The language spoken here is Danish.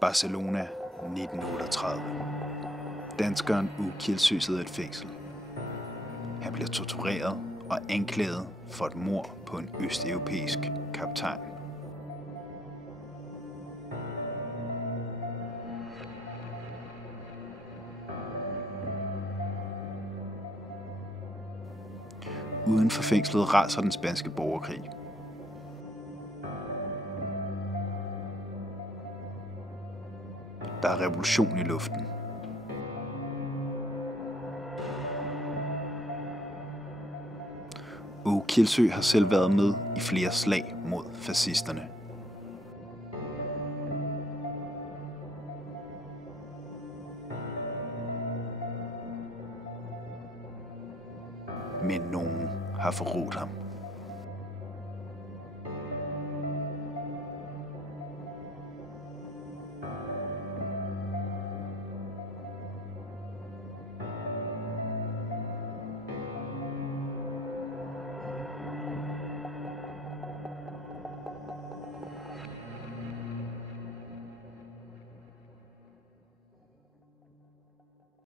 Barcelona 1938. Danskeren Ove Kielsøe sidder i et fængsel. Han bliver tortureret og anklaget for et mord på en østeuropæisk kaptajn. Uden for fængslet raser den spanske borgerkrig. Der er revolution i luften. Ove Kielsøe har selv været med i flere slag mod fascisterne. Men nogen har forrådt ham.